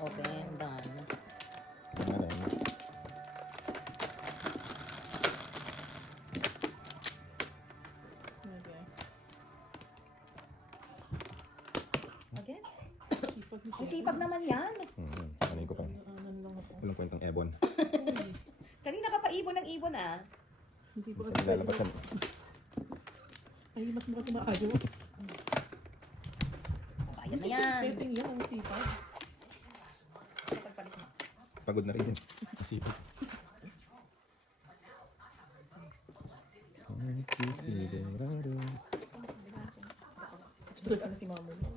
Open, done. Ano yun? Again? Ang sipag naman yan. Ano ko pa? Walang kwentang ebon. Kanina ka pa ibon ng ibon ah. Hindi po Sa kasi nilalabasan. ay, mas mo kasi maayos. Kaya na yan. Setting yan ang sipag. Pagpalis mo. Pagod na rin. Masipag. Considerado. Tulad ano si mamo mo.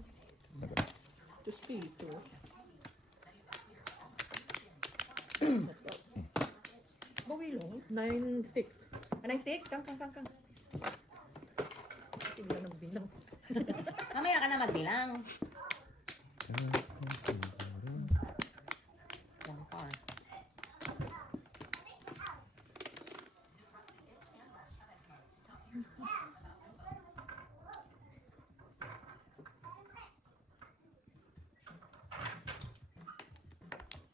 To speak to. Let's go. Bawilong. 9 sticks. 9 sticks? Kang. Sige lang ng bilang. Mamaya ka na magbilang. One part.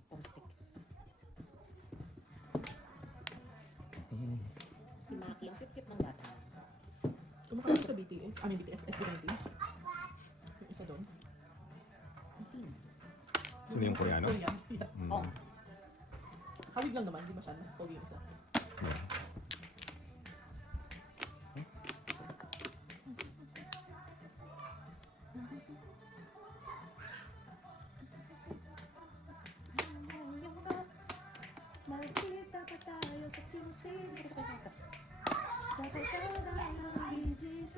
Four sticks. Si Maki, ang cute-cute ng bata. Kumakain sa BTS. I mean BTS, SB19. Yung isa doon. Sino? Sino yung Koreano? Korean. Yeah. Oh. Hawig lang naman, di ba siya? Mas pogi yung isa. Yeah. Makikita pa tayo sa QC. Sa kalsada ng BGC,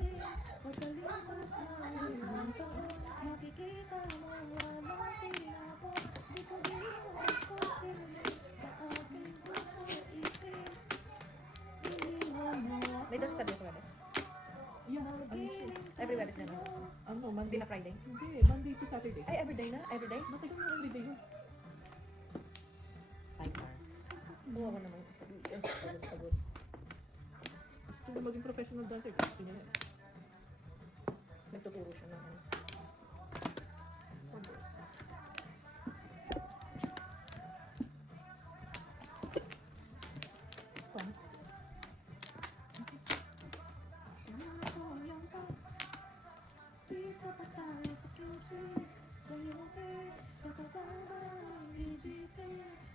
pagkalipas ng ilang taon, makikita mo walang tinapon. Di ko i-postile sa aking puso isip. Iniwan mo ako. May doon sabi sa Webes. Yeah, ano siya? Every Webes na lang. Ano, Hindi Monday? na Friday. Hindi, Monday to Saturday. Ay, everyday na? Everyday? Matagal na everyday yun. Fighter. Oo, ako naman. Sabi, pagod. Gusto niya maging professional dancer. Gusto niya na. Nagtuturo siya ng ano. Paano? Kita pa tayo sa QC, sa Ilocos, sa kalsada ng BGC.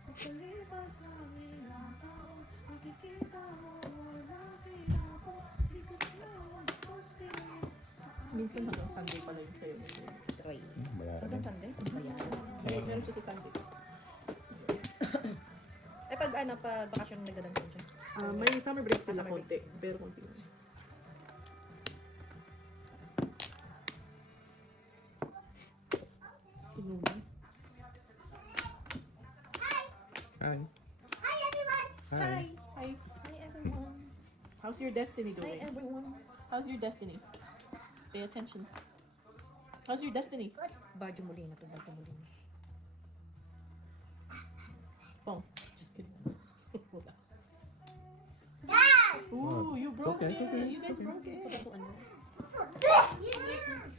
Pagkalipas ng ilang taon, makikita mo walang tinapon. Di ko i-postile sa Minsan hanggang Sunday pala yung sayo. Tray. Bayaran Hanggang yun. Sunday? Meron siya sa Sunday. Eh, pag ano, pag bakasyon nagdadansan siya. May summer break sila Summer konti. Pero konti lang. Si Luna. Hi. Hi everyone! Hi. Hi. Hi, everyone. How's your destiny Hi, doing? everyone. How's your destiny? Pay attention. How's your destiny? Badyo Molina to, Badyo Molina. Pong. Just kidding. Wala. Dad! Ooh, you broke Okay, it. okay, You guys okay. broke it. Ito ano.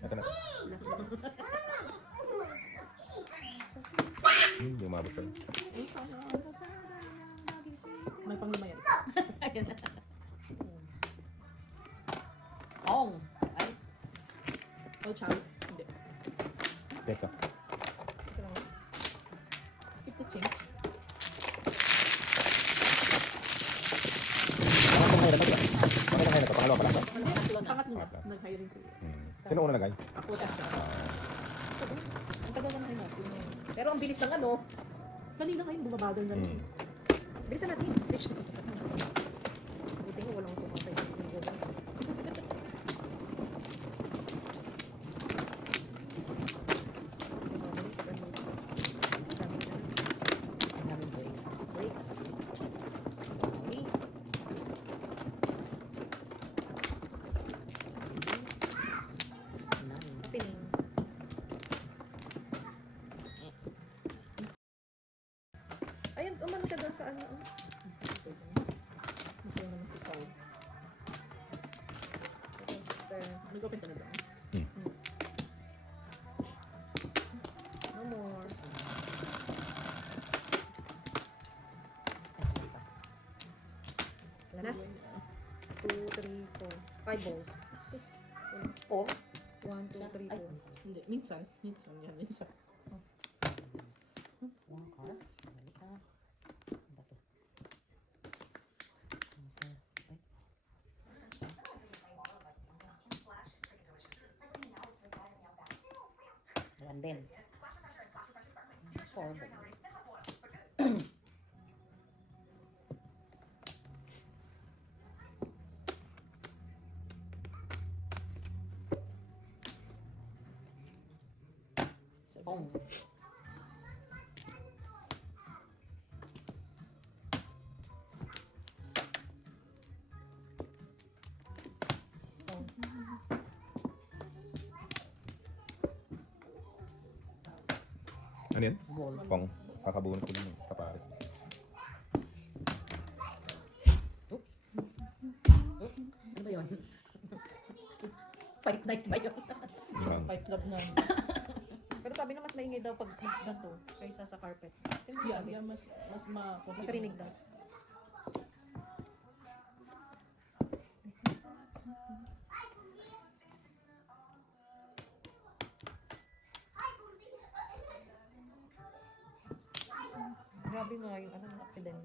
Ito na. Last one. Hindi umabot ka. May panglima yan. Ayan na. Song! Ay, Oh, chow. Hindi. Pesa. Ito lang. Keep the change. Bakit ang hira na to? Pangalawa pala to? Pangatlo na. Nag-hiring sila. Sino una nagay? Ako na. Ang tagal na kayo natin. Pero ang bilis ng ano. Kanina ngayon bumabagal na rin. Bilisan natin. Rich na. Buti nga walang pumasay. daming breaks. Breaks. Uy, nine. Opening. Ayun, umano siya doon sa ano. Masaya naman si Paul. Sister. Nag-open ka na doon. No more. 5 balls. 4. 1, 2, 3, 4. Hindi, minsan. Minsan, yan, minsan. One card. Balik ka. Ano ba to? Ayan din. 4 balls. Pong. Ano yan? Ball. Pong. Kakabuhin ko lang yung kapares. Ano ba yun? Fight night ba yun? Yung Fight club na. Pero sabi na mas maingay daw pag ganito kaysa sa carpet. Yeah, yeah, mas Mas rinig daw. Grabe nga yung ano, accident.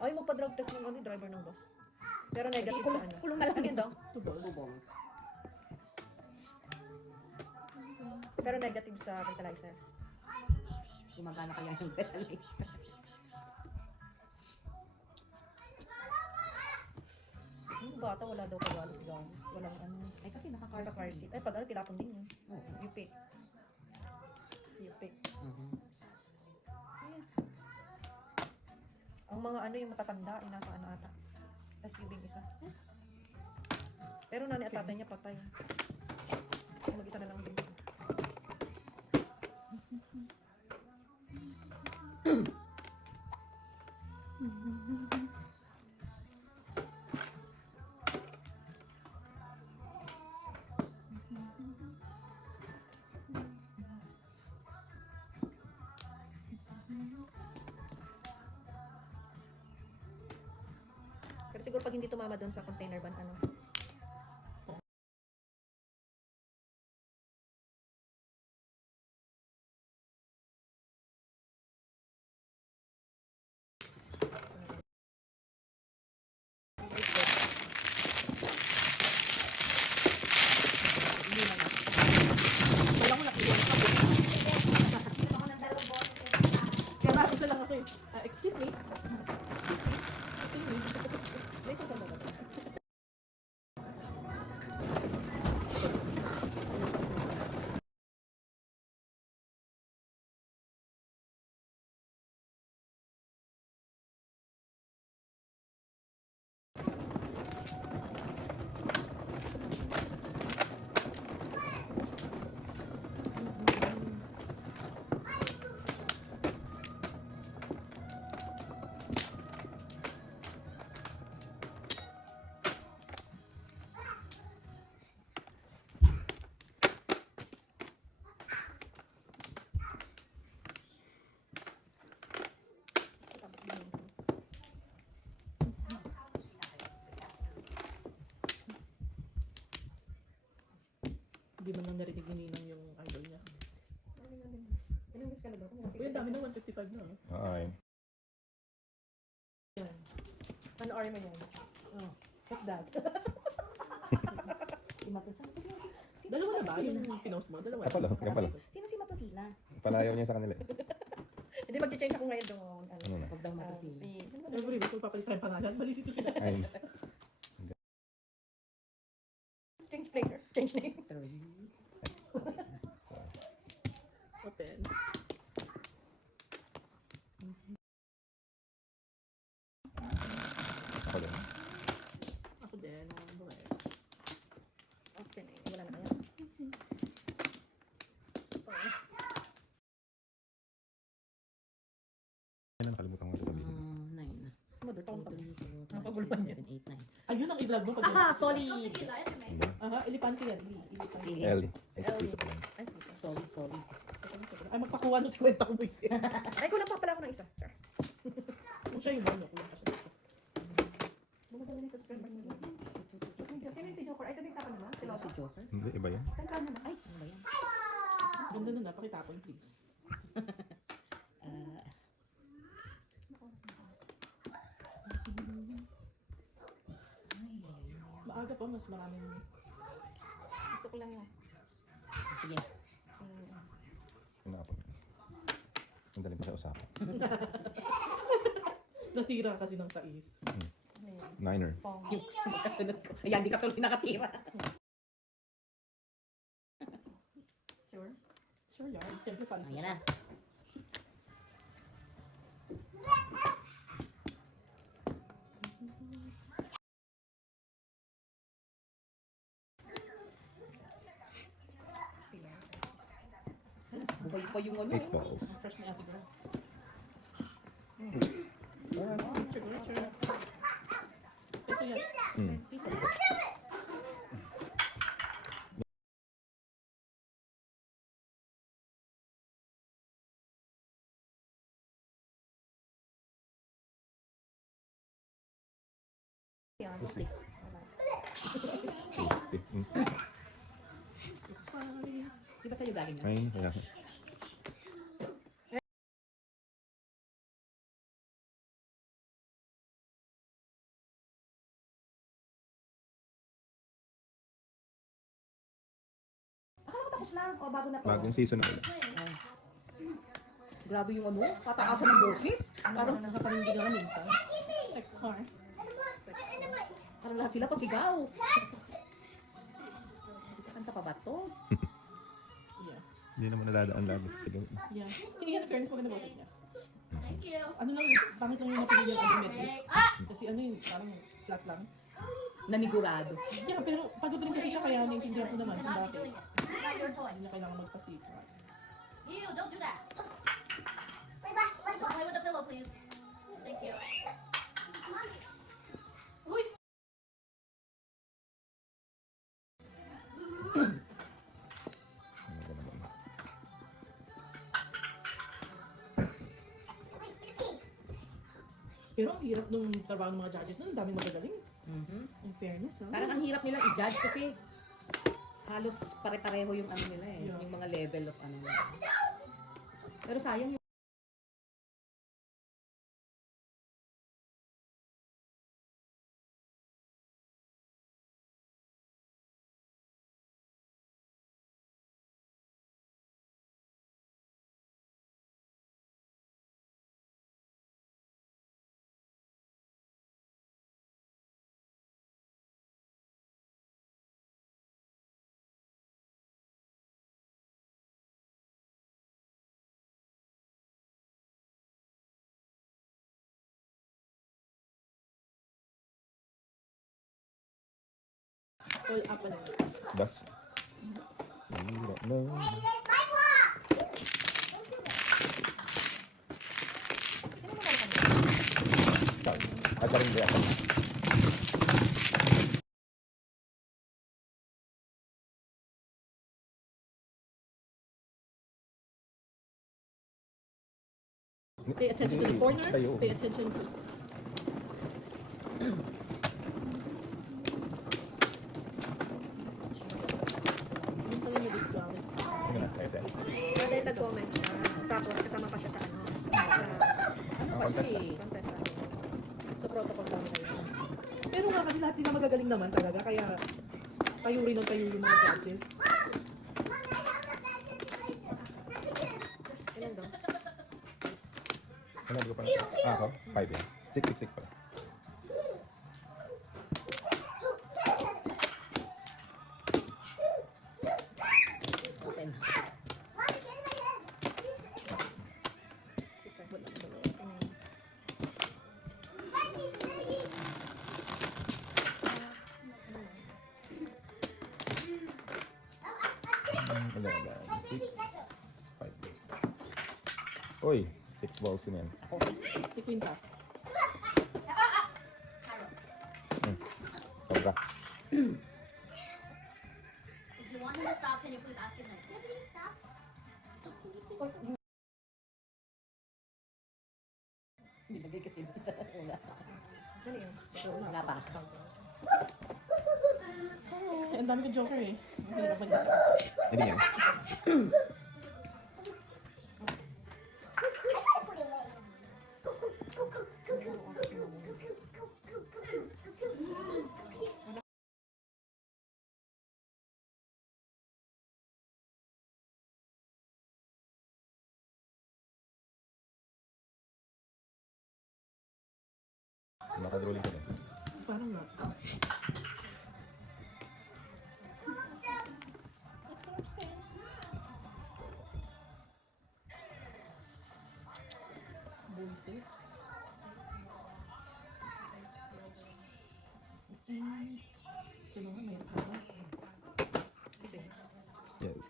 Ay, magpa-drug test ng ano, driver ng bus. Pero negative sa ano. Kulong na lang Yun daw. 2 balls. 2 balls. Pero negative sa fertilizer. Gumagana kaya yung fertilizer. Yung bata, wala daw kagalos-galos. Walang ano. Ay kasi naka-car Naka-car seat. Ay, pag ano, tinapon din yun. Oo. You pick. You pick. Mhm. Ang mga ano yung matatanda, ay nasa ano ata. Tapos yung big isa. Pero nani at tatay niya patay. Mag-isa na lang din. Pero siguro pag hindi tumama doon sa container ban, ano, Wala ko nakita. Kaya nga, isa lang ako eh. Excuse me. may sasama ba? Hindi man lang narinig ni Ninang yung idol niya. Ilang years ka na ba? Uy, ang dami na 155 na. Ay. Ano orin mo yan? Oh. What's that? Si Matusa. Dalawa na ba yung pinost mo? Dalawa. Kapalo. Kapalo. Sino si Matutila? Palayaw niya sa kanila. Hindi mag-change ako ngayon doon. Ano, Ano na? Huwag daw ah, Matutila. si... Every week, magpapalit tayong pangalan. Malilito sila. Ay. Change player. Change name. 3. Open. Ako din. Ako din. Black. Open eh. Wala na kaya. Ano nakalimutan ko ito sabihin. 9. Madutong pa. 3, 4, Napagulpan 5, yan. 6, 7, 8, 9. Ayun ang i-vlog mo pag... Aha, solid. Hindi. Aha, elepante yan. Elepante. Ellie. Ito piso pa lang. Ay, pusa. Solid, solid. Ay, magpakuha nung 50 ko boys. Ay, kulang pa pala ako ng isa. Char. Kung siya yung ano, kulang pa siya. Bumaba na yung subscriber mo. Sino yung si Joker Ay, ito din tapon naman. Sino si Joker? Hindi, iba yan. Tandaan mo na. Ay, ano ba yan? Ganda nun, pakitapon, please. Ah, Maaga pa, mas maraming... Gusto ko lang yun. sige. Pinapon. Ang daling pa sa usapan. Nasira kasi ng sais. Niner. Pong. Yung kasunod ko. Ayan, di ka tuloy nakatira. Sure? Sure yan. Siyempre, palis Ayan na na. siya. Buhay pa yung ano. 8 balls. Fresh ni ate girl. Ito yan. Hmm. Yan. Tasty. Hmm. Di ba sa'yo galing na? Ay, kaya. Akala ko tapos lang. O, bago na to. Bagong season na ulit. Grabe yung ano, pataasan ng boses. Parang nasa panindig nga minsan. Sex car. Parang lahat sila pasigaw. Kanta pa ba to? Yeah. Hindi naman nadadaan lagi sa sigaw. Yeah. Sige yan, in fairness, maganda boses niya. Thank you. Ano lang, pangit lang yung napili yung argument. Kasi ano yun, parang flat lang. Nanigurado. Yeah, pero pagod rin kasi siya kaya naiintindihan ko naman kung Not bakit. doing it. It's not your choice. Hindi niya kailangan magpasika. Ew, don't do that. Don't play with the pillow, please. Thank you. Uy! Ano ba naman? Pero ang hirap nung trabaho ng mga judges nun, ang daming magagaling. Mhm. In fairness, ha? Parang ang hirap nila i-judge kasi halos pare-pareho yung ano nila eh. Yeah. Yung mga level of ano nila. Pero sayang yung All up and Das. Hirap na. At rin ba ako? Pay attention to the corner. Tayo. Pay attention to... Yung pala na disqualify. Sige na, tayo tayo. Dahil nag-comment siya. Tapos kasama pa siya sa ano. Ang contest na. Contest ano. So protocol lang nila yun. Pero nga kasi lahat sila magagaling naman talaga, kaya tayo rin ang tayo yung mga judges. Ilan daw? Ano ba pa? Ako? 5 yan. 666 pala. open. Sister, wala na daw. Ano ba? 6, 5. Uy, 6 balls yun yan. Si Quinta. Sobra. If you want him to stop, can you please ask him nicely? Nilagay kasi sa una. Ano yun? Wala pa. Ay, ang dami ko joker eh. Ang hirap mag-isa. Hindi yan. Nakadrolling ka na. Parang nga. Bullshit. Sino nga mayroon ka? Kasi, Yes.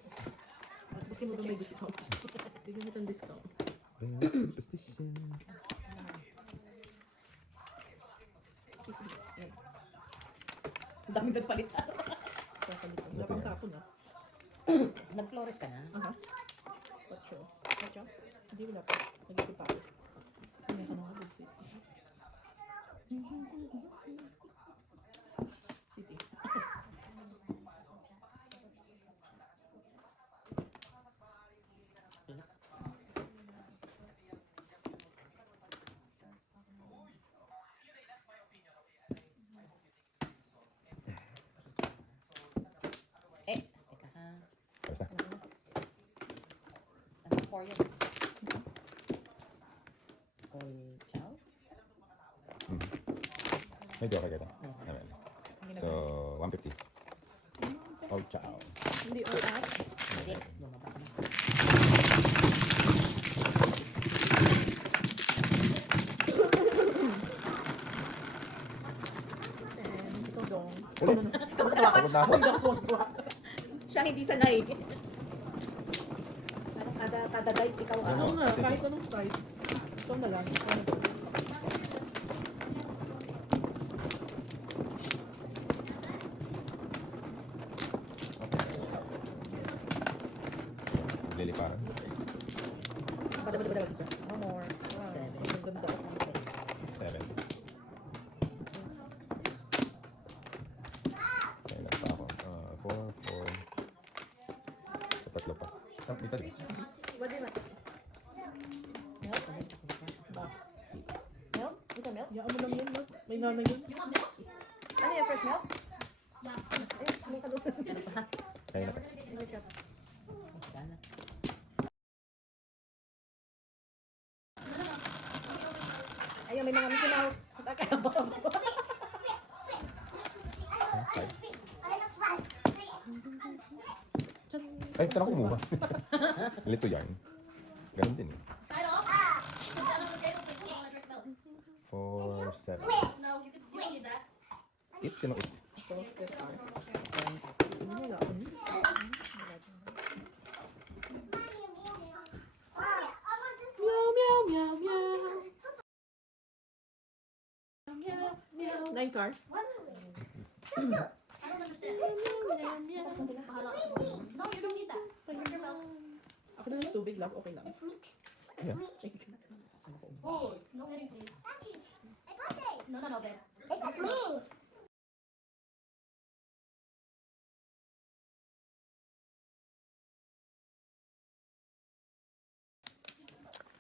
gusto mo ba may discount? Bigyan mo itong discount. Best superstition. Sige, yan. Ang dami nagpalitan. Kakalitan. Wala pang kapon ah. Nag-flores ka na? Aha. What show? What show? Hindi, wala pa. Nag-isip pa ako. Hindi ka mga bullshit. City. Teka ha. Basta. Ano for you? All chow? May joker ka na. Amen. So, 150. Oh, ciao. Hindi, all out. Hindi. Bumaba na. And ikaw dong. Ulo. Suwak-suwak. Pagod na ako. Hindi ako suwak-suwak. Siya hindi sanay. Parang kada dice ikaw Ano Oo. nga, kahit anong side. Ikaw na lang. Ikaw na lang. Liliparan. No more. So, Seven. ang ganda. 7. Kaya lang pa ako. 4, 4. Sa tatlo pa. Ito din. Milk? Ito milk? Yaan mo lang yun, no? May nanay yun. You want milk? Ano yung fresh milk? Yeah. Eh, may ka doon. Ano pa? Kaya na pa. Sana. Ayun, may mga Mickey Mouse. Kakabang. Five. Ay, saan ako kumuha? Lito yarn. Ganun din eh. Right off. Put that on the table, please. I want to drink milk. 4, 7. No, you can use that. 8, sino 8? Ito, yes, ah. Normal share. Ano wala? Meow, meow, meow, meow. Meow, meow. 9 car. I don't understand. Bahala ka sa mga- No, you don't need that. Drink your milk. Ako na lang tubig, love. Okay lang. Yeah. Oh, no hitting, please. No, babe.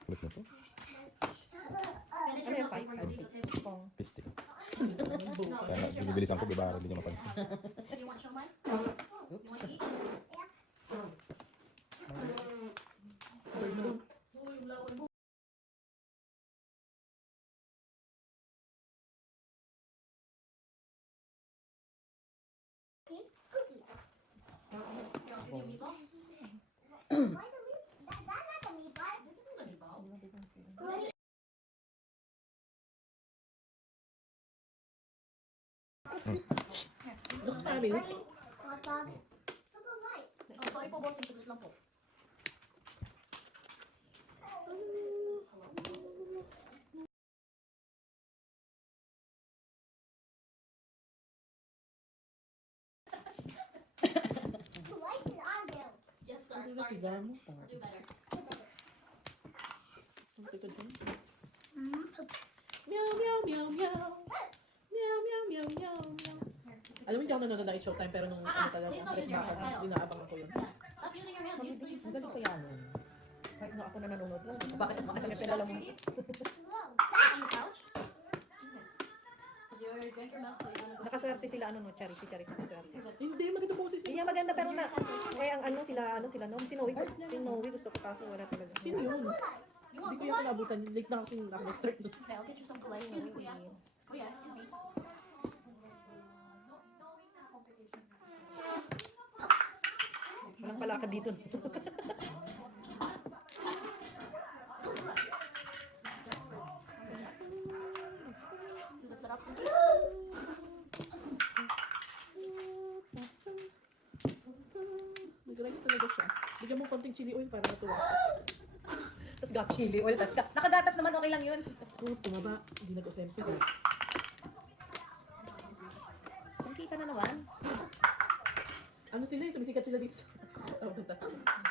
Ulit na to. Finish your milk before you leave the table. Pisting. Kaya nga, binibilisan ko, di ba? Hindi niya mapansin. Do you want shomai? You Oops. want to eat? You want to give me a meatball? Looks family. Oh, sorry po, boss. Ang saglit lang po. Yes, sir. Sorry, sir. Pizza mo. Do better. Ito dyan. Meow, meow, meow, meow. Meow, meow, meow, meow, meow. Alam mo, hindi ako nanonood ng Showtime, pero nung ano talaga, please don't press use your baka, hands. dinaabangan ko yun. Yeah. Stop using your hands. Use the Ang galing utensil. kaya nun. Kahit nga ako na nanonood lang. Bakit ang mga Sakit na alam mo. On the couch. Okay. 'Cause you already drank your milk, so you wanna go. Nakaswerte sila, ano no, Charis. Si Charis nakaswerte. Hindi, maganda boses Hindi niya. niya maganda pero na, eh ang ano sila, no, si Noe gusto ko kaso wala talaga. Sino yun? You want Hindi ko yung pinabutan. Late na kasi ako nag-start doon. Okay, I'll get you some filet. Excuse me, Kuya. Oh yeah, excuse me. Walang palakad dito. Does it set up some? Nag-rice talaga siya. Bigyan mo konting chili oil para matuwa. Tapos got chili oil. Tapos nakagatas naman, okay lang yun. Oh, tumaba. Hindi nag-usempe. Saan kita na naman? Ano sila eh? Sumisikat sila dito. Oh, ganda.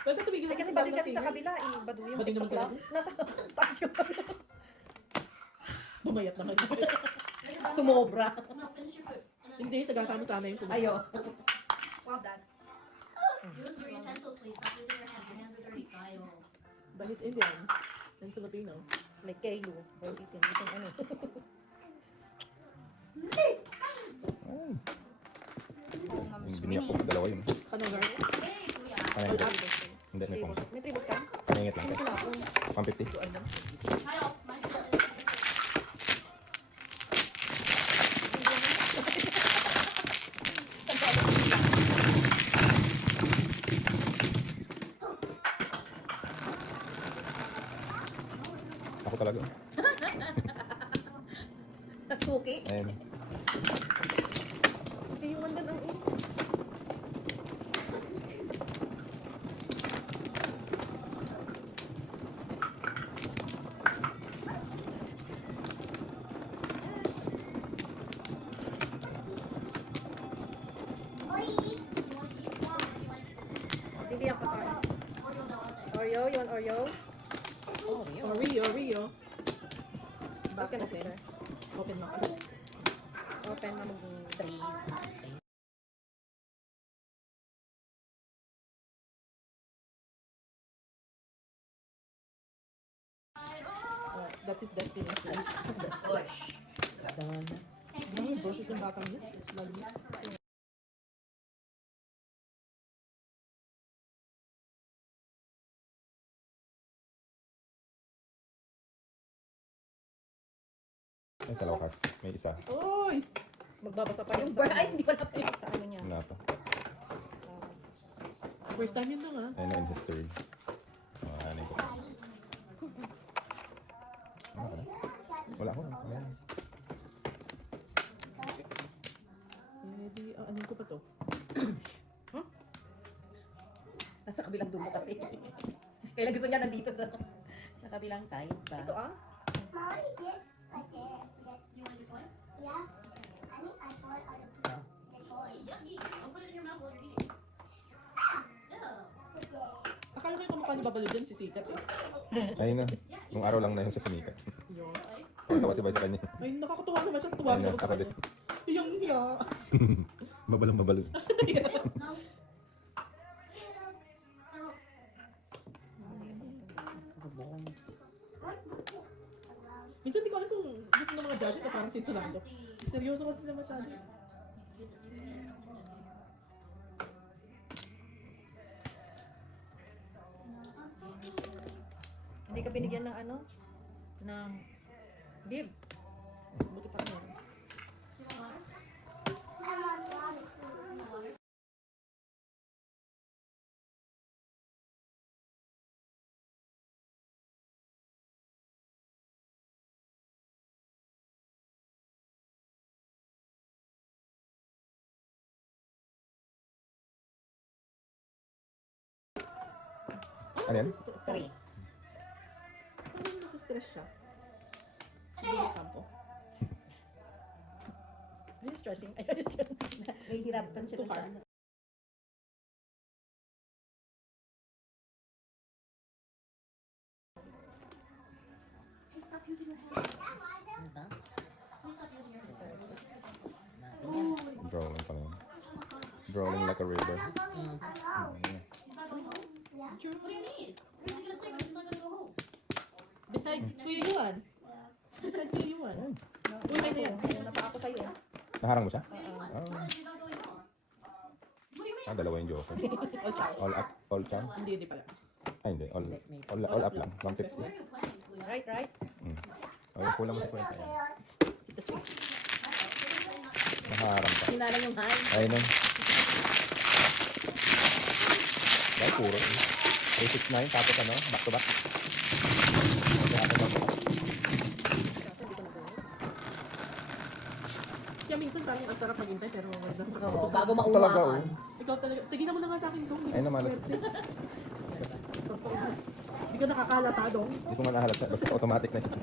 Pwede tumigil Ay, na kasi sa balik kasi sa singer. kabila, badu yung Bading naman TikTok lang. Nasa taas yung Bumayat naman. Sumobra. No, finish your food. And then Hindi, sagasama sana yung tumawa. Ayo. Wow, Dad. use your utensils, please. Stop using your hands. Your hands are dirty. Tayo. But he's Indian. And Filipino. Like Kaylo. Or itin. Itong ano. Yung biniyak ko, dalawa yun. Panagar. Hey, Kuya. Panangit. Hindi, may pang. May tribus ka? Panangit lang. Ano ako? 150. Kyle, mind your business. Ako talaga. Suki. Ayun. Kasi yung andan ang hindi ang pakain. Oreo, you want Oreo? Oh, yun. Oh, Rio, Rio. Tapos ka na sister. Open mo. Open na mag 3. Oh, that's his destiny. Push. Done. Ano yung boses ng batang niya? Lagi. Ay, sa wakas. May isa. Oy! magbabasa pa Yung yung bar, ay, hindi wala pa yun. sa ano niya. Wala pa. First time yun lang ah. Ayun na in history. Mga anay ko. Ano ka na? Wala ako. Wala. Eh, di, ano ko pa to? Nasa kabilang dulo kasi. Kailan gusto niya nandito sa kabilang side ba? Ito ah. Mommy, just like that. You want your toy? Yeah. I mean, I bought all the toys. Yucky. Don't put it in your mouth while you're eating. Ew. Akala ko yung kamukha ni Babalo dyan, si Sikat eh. Ayun na. Nung araw lang na yun siya sumikat. Yun. Tawa si Bay sa kanya. Ay, nakakatuwa naman siya. Tuwa Ayun ako na, sa ako kanya. din. Yung hiya. Mabalong mabalo. No. Minsan di ko alam kung gusto ng mga judges na parang sintunado. Seryoso kasi sila masyado. Hindi ka binigyan ng ano? Ng bib. Buti pa naman. Ano yan? 3. Parang nasa-stress siya. Sa kampo. Are you stressing? Are you stressing? Nahihirapan siya dun sa ano. Hey, stop using your hands. Ano ba? Please stop using your hands. Natin yan. Drawing pa lang. Rolling like a river. I'm going alone. Mm. He's not going home? Yeah. What do you mean? Where's he gonna stay when he's not gonna go home? Besides, Kuya Yuan. Besides Kuya Yuan. Uy, may na yan. Una pa ako sa'yo. Naharang mo siya? Wait, I said you're not going home. What do you mean? Dalawa yung joker. All chow. All up, all chow? Hindi pala. Ay, hindi. All up lang. 150. What are you planning, Kuya? Right? Mm. Oh, kulang mo sa kwenta. Kita chow. Naharang pa. Hinalang yung high. Ayun nun. Dahil puro. 369, tapos ano, back to back. Kaya minsan parang ang sarap maghintay pero wag na. Oo, bago Talaga, oh. maumakan. Ikaw talaga, tignan mo na nga sa akin dong. Ay, naman. Hindi ka nakakalata dong. Hindi ko man nahalata. Basta automatic na yun.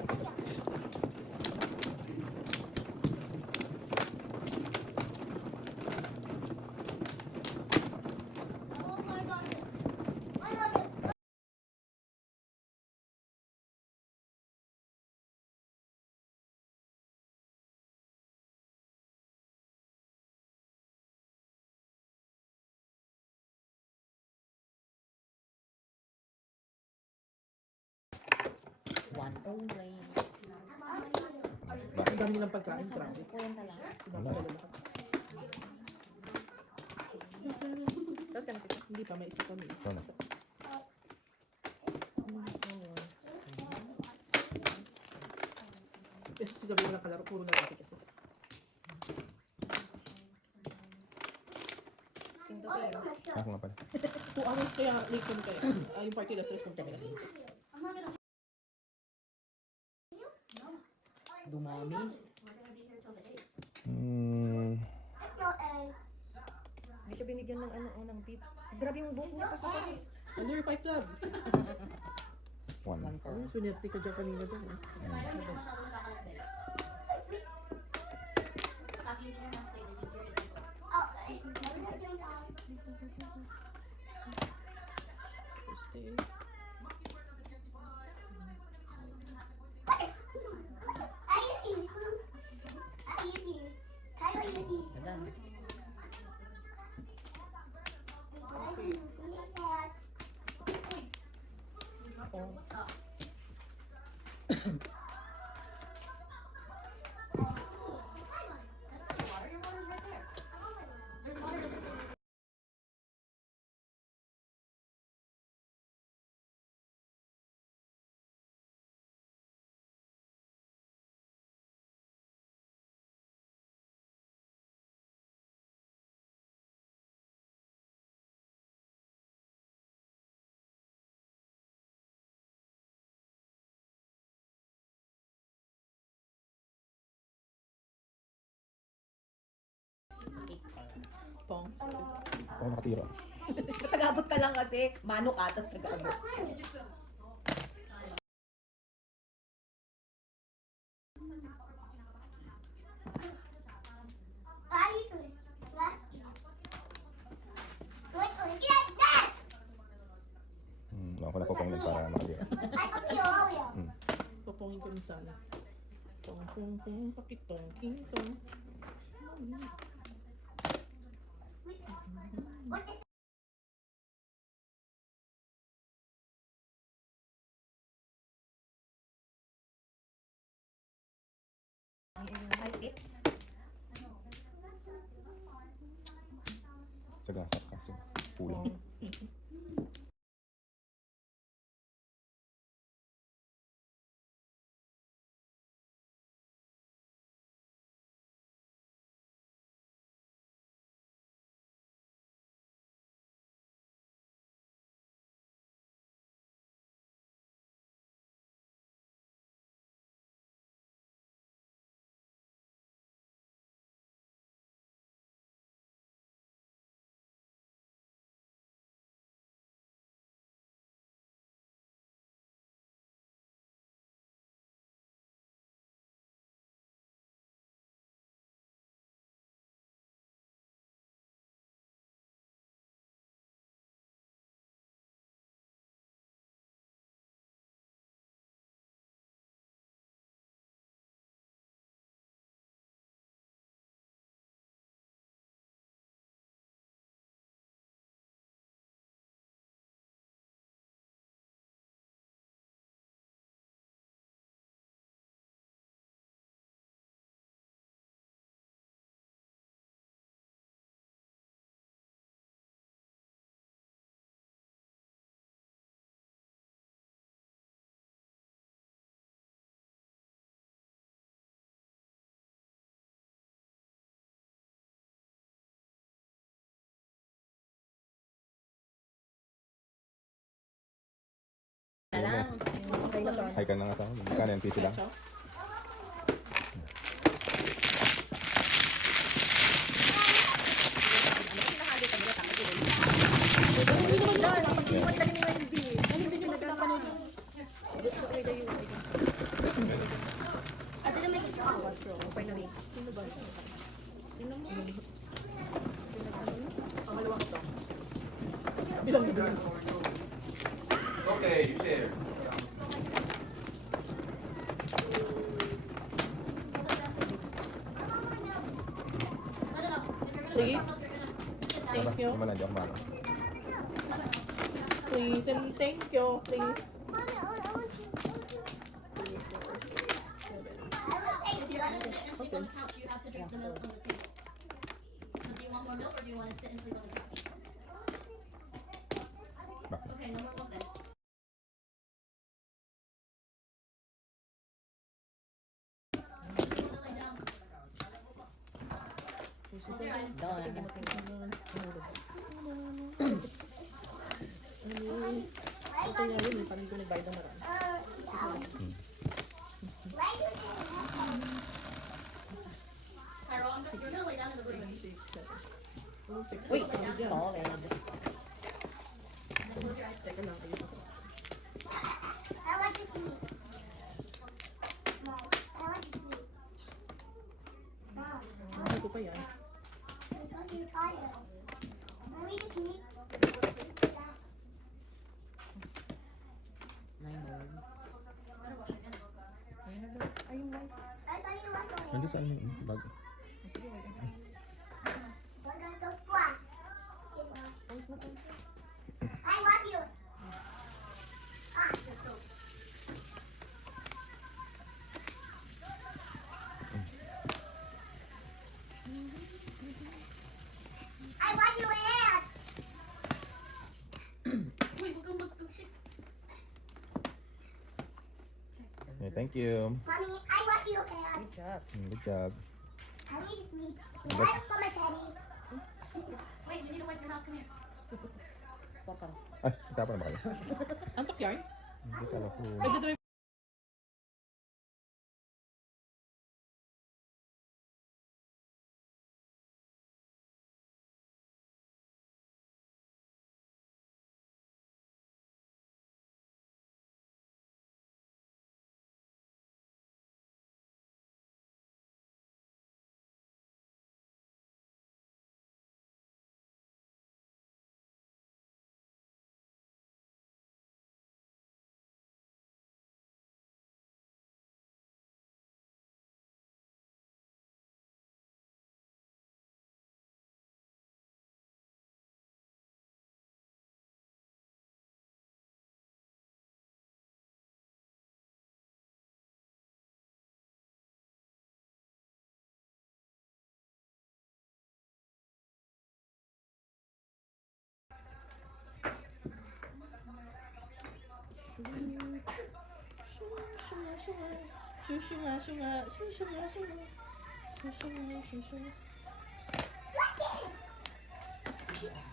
One only. Ang dami nilang pagkain, grabe. Wala. Tapos ka na sisa. Hindi pa, may isa pa may isa. Ano? Eh, sasabihin mo ng kalaro, puro na kasi. Skin to tayo. Ako nga pala. 2 hours kaya late kami kayo. Yung party last rest kami kasi. I'm not gonna. Dumami. We're gonna be here till the 8th. Hindi siya binigyan ng ng beat. Grabe yung buhok niya. Paspasalis. Under 5 club. One. Oh, swinerte ko dyan kanina doon. Kaya hindi ka masyado nagkakalat, babe. Stop using your hands, please. Use your initials. Stay. Adan. What's up? That's not water. Your water's right there. There's water. Pong. Ako nakatira. Tagabot ka lang kasi, mano ka, tapos tagabot. Use your spoon. Ako na pupong para makatira. Papongin ko rin sana. Pong, pakitong, kintong. High tips. Sagasa kasi. Kulang. Hi ka na nga sa akin. Magkano yung PC lang? Pecho. Finally. Pangalawa ko to. Bilang bilang. Okay, you share. Please. Thank you. Naman, nandiyan ako. Please and thank you. Please. Mommy, I want to. If you're gonna sit and sleep on the couch, you have to drink the milk on the table. So do you want more milk or do you want to sit and sleep on the couch? Bakit? Okay, no more milk then. Lay down. Close your eyes. Ito nga yun. Yung parang ko nagbayad ng marami. Carol, you're gonna lay down in the room. 6. Uy, solid. Close your eyes. Teka lang. Ayun ako. I want to sleep. Mom, I want to sleep. Mom, Ano ko pa yan? because you're tired. Want me to sleep? Better wash your hands. I thought you left on Nandiyan it. sa ano yung bag? We're gonna go squat. I love you. Ah, I love you, Aunt. Wait, we'll go sit. Okay, thank you. Mommy, I love you, Aunt. Good job. Good job. I need to sleep. Right from my teddy. Wait, you need to wipe your mouth. Come here. Ay, tapa na ba kayo? Antok yarn? Hindi kala ko. Nagdadrive.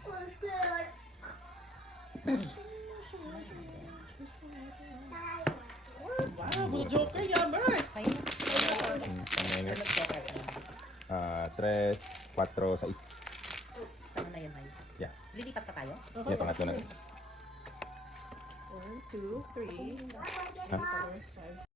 Who's good? Wow, mga joker yummers! Pang-minute. 3, 4, 6. Tama na yan, Ay. Yeah. Lilipat pa tayo? Yeah, pangatlo na. 1, 2, 3, Ha? 4, 5,